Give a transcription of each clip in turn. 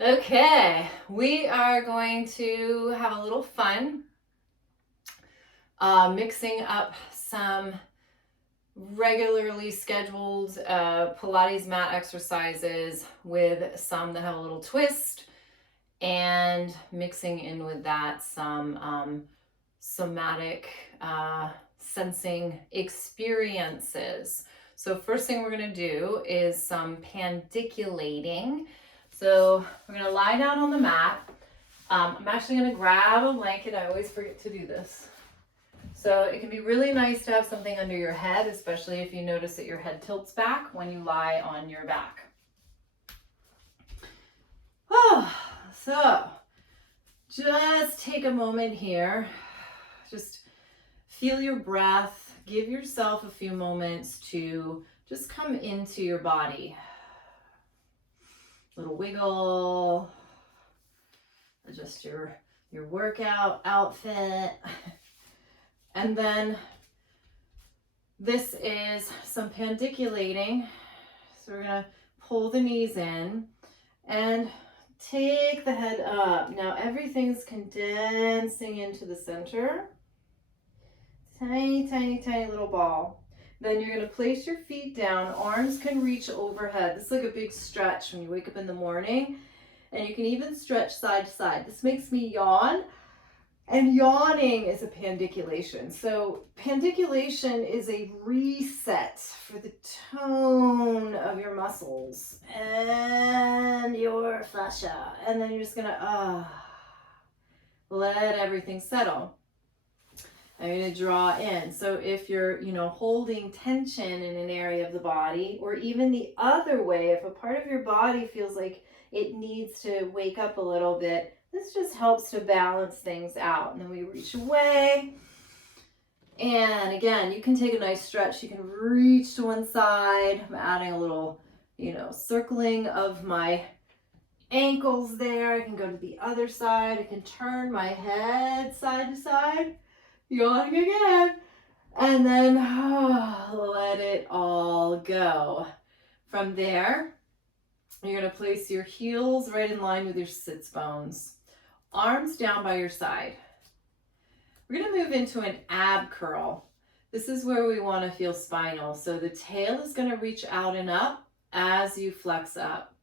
Okay, we are going to have a little fun mixing up some regularly scheduled Pilates mat exercises with some that have a little twist, and mixing in with that some somatic sensing experiences. So first thing we're going to do is some pandiculating. So we're going to lie down on the mat. I'm actually going to grab a blanket. I always forget to do this. So it can be really nice to have something under your head, especially if you notice that your head tilts back when you lie on your back. So just take a moment here. Just feel your breath. Give yourself a few moments to just come into your body. Little wiggle. Adjust your workout outfit. And then this is some pandiculating. So we're going to pull the knees in and take the head up. Now everything's condensing into the center. Tiny, tiny, tiny little ball. Then you're going to place your feet down. Arms can reach overhead. This is like a big stretch when you wake up in the morning. And you can even stretch side to side. This makes me yawn. And yawning is a pandiculation. So pandiculation is a reset for the tone of your muscles and your fascia. And then you're just gonna let everything settle. I'm gonna draw in. So if you're, holding tension in an area of the body, or even the other way, if a part of your body feels like it needs to wake up a little bit, this just helps to balance things out. And then we reach away. And again, you can take a nice stretch. You can reach to one side. I'm adding a little, circling of my ankles there. I can go to the other side. I can turn my head side to side. Yawning again. And then let it all go. From there, you're going to place your heels right in line with your sits bones. Arms down by your side. We're going to move into an ab curl. This is where we want to feel spinal. So the tail is going to reach out and up as you flex up.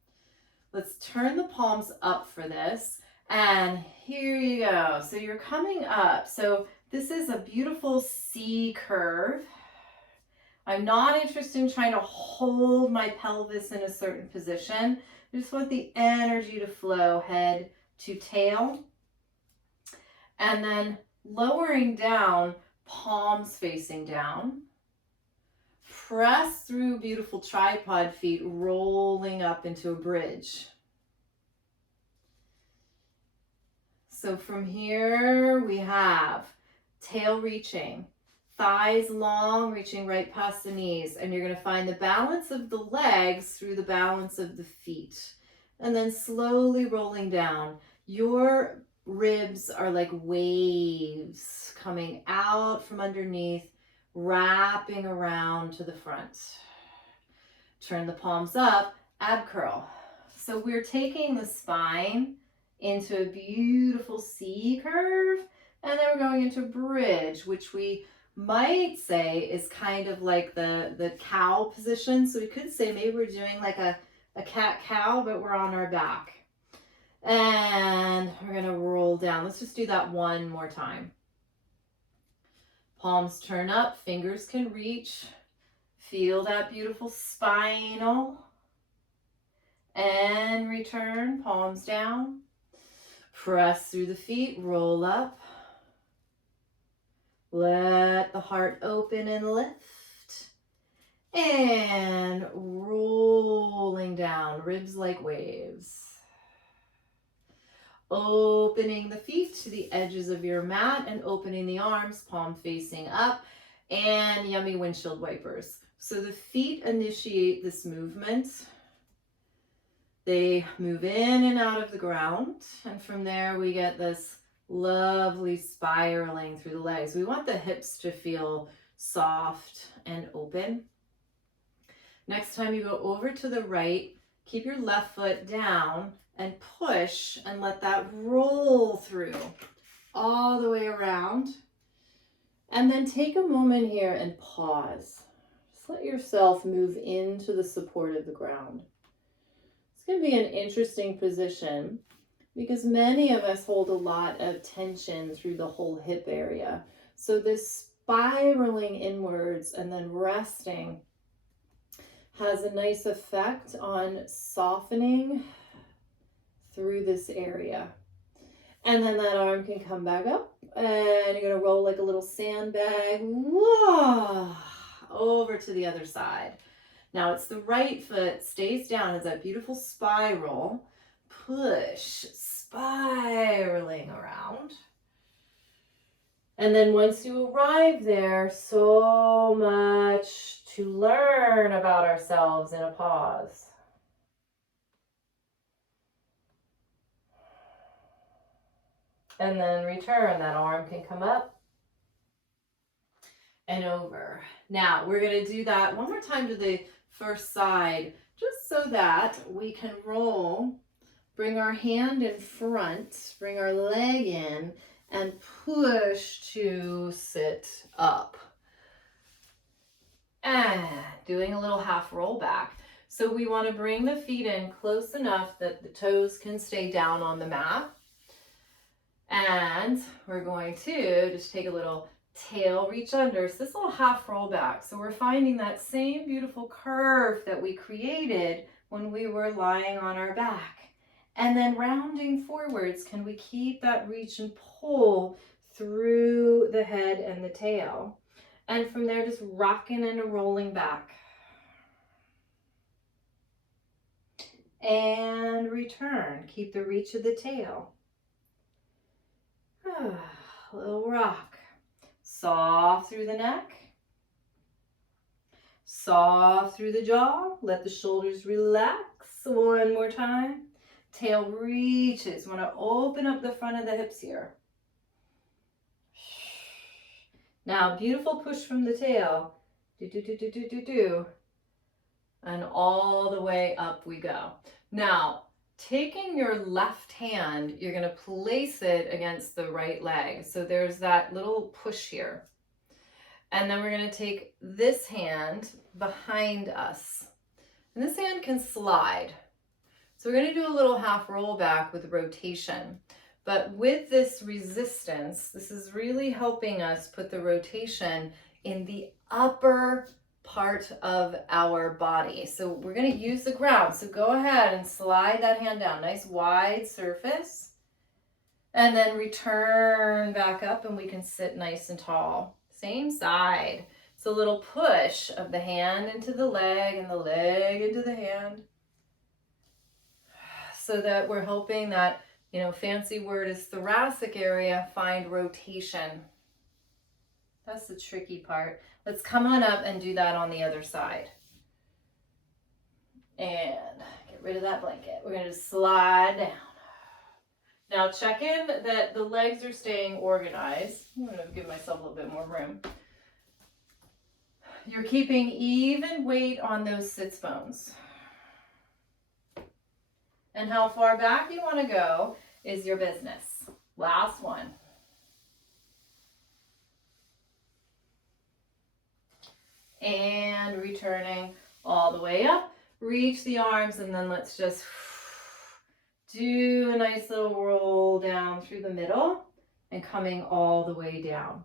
Let's turn the palms up for this. And here you go. So you're coming up. So this is a beautiful C curve. I'm not interested in trying to hold my pelvis in a certain position. I just want the energy to flow head to tail. And then lowering down, palms facing down. Press through beautiful tripod feet, rolling up into a bridge. So from here we have tail reaching, thighs long, reaching right past the knees, and you're going to find the balance of the legs through the balance of the feet. And then slowly rolling down. Your ribs are like waves coming out from underneath, wrapping around to the front. Turn the palms up, ab curl. So we're taking the spine into a beautiful C curve, and then we're going into bridge, which we might say is kind of like the cow position. So we could say maybe we're doing like a cat-cow, but we're on our back. And we're going to roll down. Let's just do that one more time. Palms turn up, fingers can reach. Feel that beautiful spinal. And return, palms down. Press through the feet, roll up. Let the heart open and lift. And rolling down, ribs like waves. Opening the feet to the edges of your mat and opening the arms, palm facing up, and yummy windshield wipers. So the feet initiate this movement. They move in and out of the ground, and from there we get this lovely spiraling through the legs. We want the hips to feel soft and open. Next time you go over to the right, keep your left foot down and push and let that roll through all the way around. And then take a moment here and pause. Just let yourself move into the support of the ground. It's going to be an interesting position because many of us hold a lot of tension through the whole hip area. So this spiraling inwards and then resting has a nice effect on softening through this area. And then that arm can come back up and you're going to roll like a little sandbag. Whoa, over to the other side. Now it's the right foot stays down as that beautiful spiral. Push, spiraling around. And then once you arrive there, so much to learn about ourselves in a pause. And then return. That arm can come up and over. Now we're going to do that one more time to the first side, just so that we can roll. Bring our hand in front, bring our leg in, and push to sit up. And doing a little half roll back. So we want to bring the feet in close enough that the toes can stay down on the mat. And we're going to just take a little tail reach under. So this little half roll back. So we're finding that same beautiful curve that we created when we were lying on our back. And then rounding forwards, can we keep that reach and pull through the head and the tail? And from there, just rocking and rolling back. And return. Keep the reach of the tail. Little rock. Soft through the neck. Soft through the jaw. Let the shoulders relax. One more time. Tail reaches. Want to open up the front of the hips here. Now, beautiful push from the tail. Do, do, do, do, do, do, do. And all the way up we go. Now, taking your left hand, you're going to place it against the right leg. So there's that little push here. And then we're going to take this hand behind us. And this hand can slide. So we're going to do a little half roll back with rotation. But with this resistance, this is really helping us put the rotation in the upper part of our body. So we're going to use the ground. So go ahead and slide that hand down. Nice wide surface. And then return back up and we can sit nice and tall. Same side. It's a little push of the hand into the leg and the leg into the hand. So that we're hoping that, fancy word is thoracic area, find rotation. That's the tricky part. Let's come on up and do that on the other side. And get rid of that blanket. We're going to slide down. Now check in that the legs are staying organized. I'm going to give myself a little bit more room. You're keeping even weight on those sits bones. And how far back you want to go is your business. Last one. And returning all the way up. Reach the arms and then let's just do a nice little roll down through the middle and coming all the way down.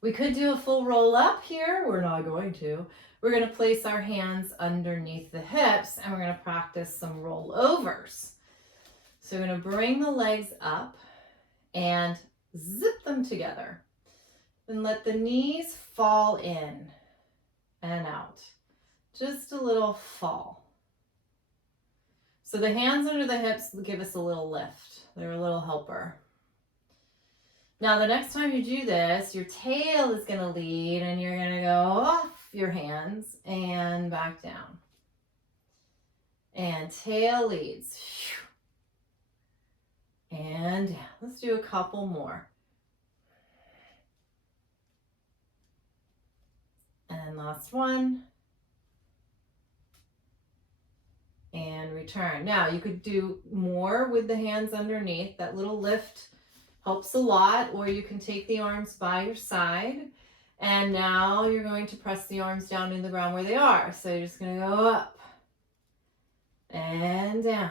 We could do a full roll up here. We're not going to. We're going to place our hands underneath the hips and we're going to practice some rollovers. So we're going to bring the legs up and zip them together. Then let the knees fall in and out. Just a little fall. So the hands under the hips give us a little lift. They're a little helper. Now the next time you do this, your tail is going to lead and you're going to go off your hands and back down. And tail leads. And down. Let's do a couple more. And last one. and return. Now you could do more with the hands underneath. That little lift helps a lot, or you can take the arms by your side, and now you're going to press the arms down in the ground where they are. So you're just going to go up and down.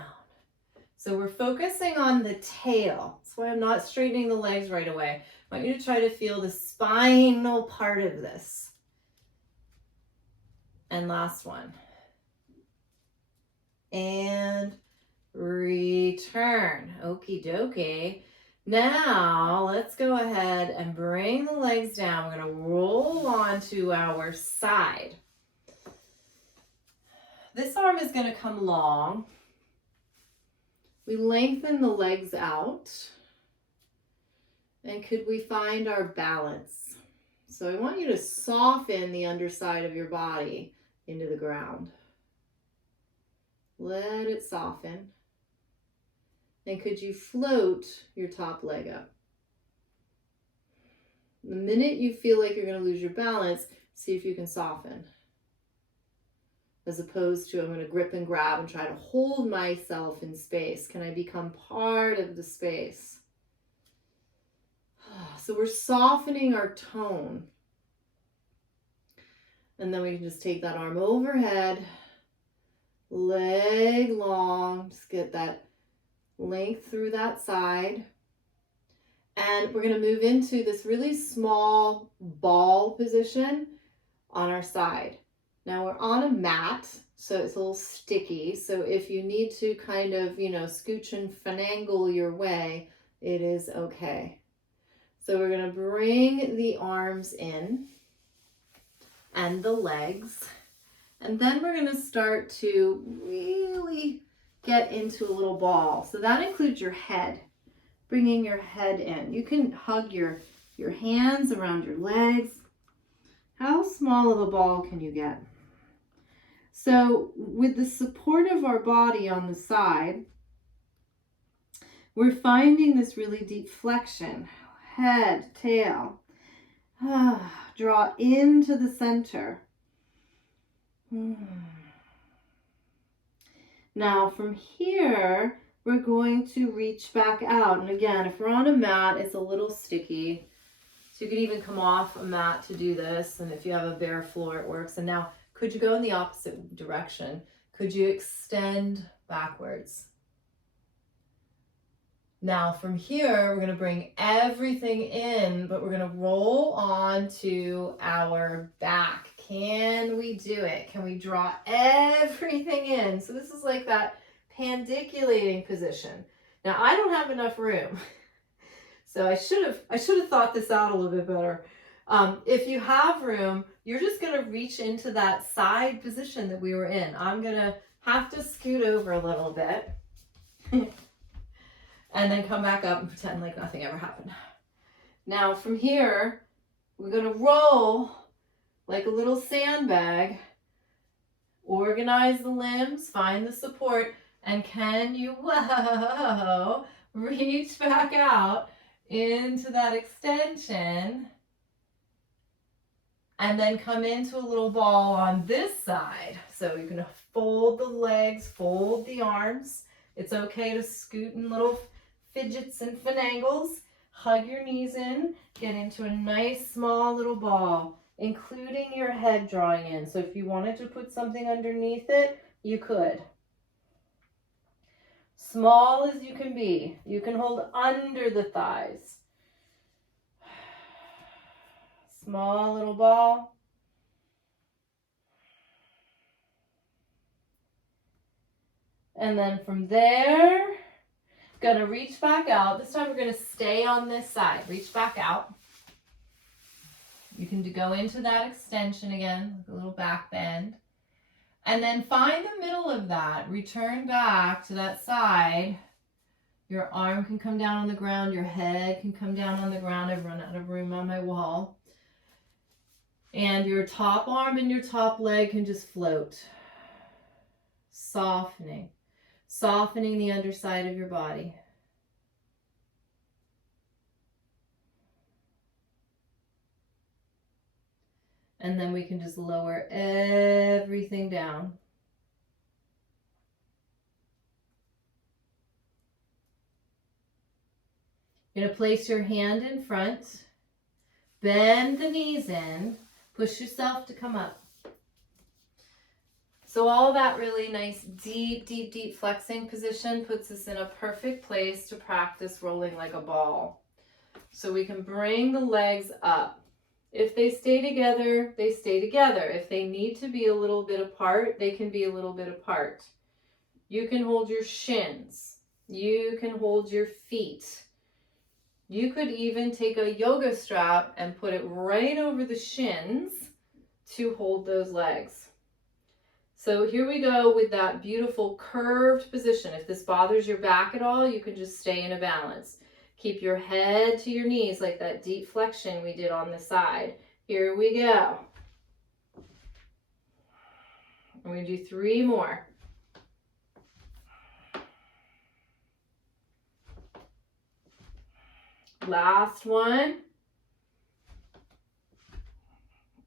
So we're focusing on the tail. That's why I'm not straightening the legs right away. I want you to try to feel the spinal part of this. And last one. And return. Okie dokie. Now let's go ahead and bring the legs down. We're going to roll onto our side. This arm is going to come long. We lengthen the legs out. And could we find our balance? So I want you to soften the underside of your body into the ground. Let it soften. And could you float your top leg up? The minute you feel like you're going to lose your balance, see if you can soften. As opposed to, I'm going to grip and grab and try to hold myself in space. Can I become part of the space? So we're softening our tone. And then we can just take that arm overhead, leg long, just get that length through that side. And we're going to move into this really small ball position on our side. Now we're on a mat, so it's a little sticky. So if you need to kind of, scooch and finagle your way, it is okay. So we're going to bring the arms in and the legs. And then we're going to start to really get into a little ball. So that includes your head, bringing your head in. You can hug your hands around your legs. How small of a ball can you get? So with the support of our body on the side, we're finding this really deep flexion. Head, tail. Draw into the center. Now from here, we're going to reach back out. And again, if we're on a mat, it's a little sticky. So you could even come off a mat to do this. And if you have a bare floor, it works. And now, could you go in the opposite direction? Could you extend backwards? Now from here, we're going to bring everything in, but we're going to roll onto our back. Can we do it? Can we draw everything in? So this is like that pandiculating position. Now I don't have enough room. So I should have thought this out a little bit better. If you have room, you're just going to reach into that side position that we were in. I'm going to have to scoot over a little bit. And then come back up and pretend like nothing ever happened. Now from here, we're going to roll like a little sandbag. Organize the limbs, find the support, and can you, reach back out into that extension. And then come into a little ball on this side. So you can fold the legs, fold the arms. It's okay to scoot in little fidgets and finagles. Hug your knees in, get into a nice small little ball, including your head drawing in. So if you wanted to put something underneath it, you could. Small as you can be. You can hold under the thighs. Small little ball. And then from there, gonna reach back out. This time we're gonna stay on this side. Reach back out. You can go into that extension again, like a little back bend. And then find the middle of that. Return back to that side. Your arm can come down on the ground. Your head can come down on the ground. I've run out of room on my wall. And your top arm and your top leg can just float. Softening. Softening the underside of your body. And then we can just lower everything down. You're gonna place your hand in front, bend the knees in, push yourself to come up. So all that really nice, deep, deep, deep flexing position puts us in a perfect place to practice rolling like a ball. So we can bring the legs up. If they stay together, they stay together. If they need to be a little bit apart, they can be a little bit apart. You can hold your shins. You can hold your feet. You could even take a yoga strap and put it right over the shins to hold those legs. So here we go with that beautiful curved position. If this bothers your back at all, you can just stay in a balance. Keep your head to your knees like that deep flexion we did on the side. Here we go. I'm going to do 3 more. Last one.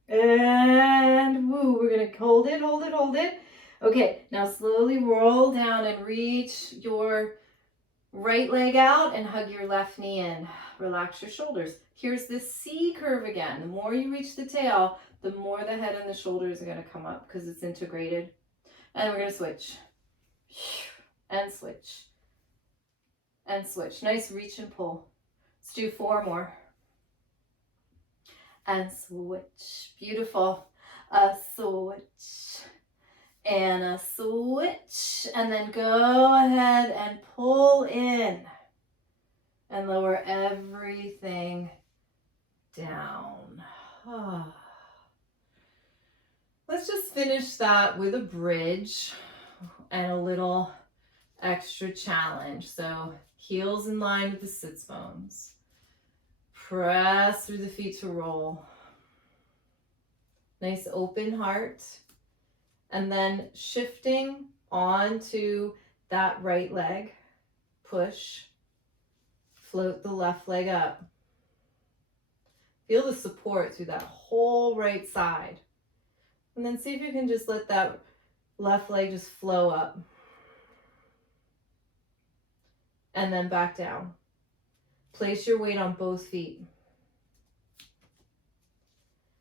And woo, we're going to hold it, hold it, hold it. Okay, now slowly roll down and reach your right leg out and hug your left knee in. Relax your shoulders. Here's this C curve again. The more you reach the tail, the more the head and the shoulders are going to come up because it's integrated. And we're going to switch. And switch. And switch. Nice reach and pull. Let's do 4 more. And switch. Beautiful. A switch. And a switch. And then go ahead and pull in. And lower everything down. Let's just finish that with a bridge and a little extra challenge. So heels in line with the sits bones. Press through the feet to roll. Nice open heart. And then shifting onto that right leg. Push. Float the left leg up. Feel the support through that whole right side. And then see if you can just let that left leg just flow up. And then back down. Place your weight on both feet.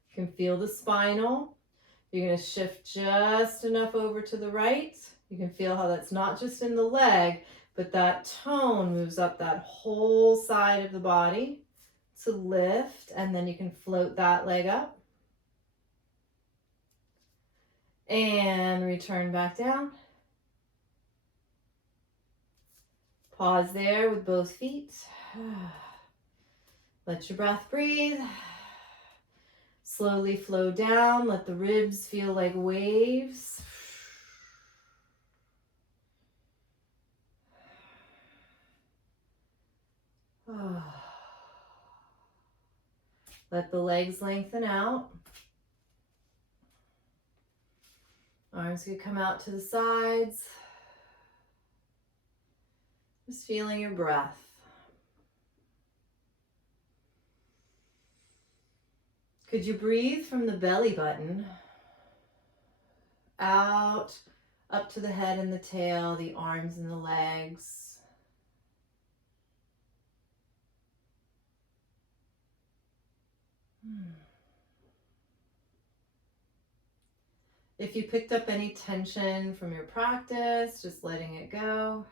You can feel the spinal. You're going to shift just enough over to the right. You can feel how that's not just in the leg, but that tone moves up that whole side of the body to lift, and then you can float that leg up. And return back down. Pause there with both feet. Let your breath breathe. Slowly flow down. Let the ribs feel like waves. Let the legs lengthen out. Arms could come out to the sides. Just feeling your breath. Could you breathe from the belly button out, up to the head and the tail, the arms and the legs? If you picked up any tension from your practice, just letting it go.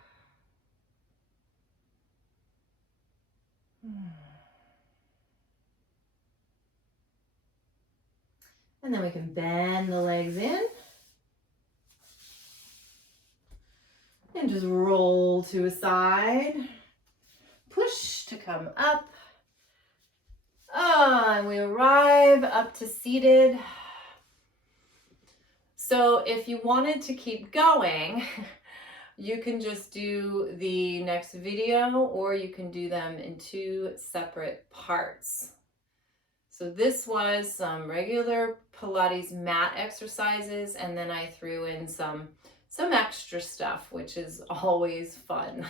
And then we can bend the legs in. And just roll to a side. Push to come up. And we arrive up to seated. So if you wanted to keep going, you can just do the next video, or you can do them in 2 separate parts. So this was some regular Pilates mat exercises, and then I threw in some extra stuff, which is always fun.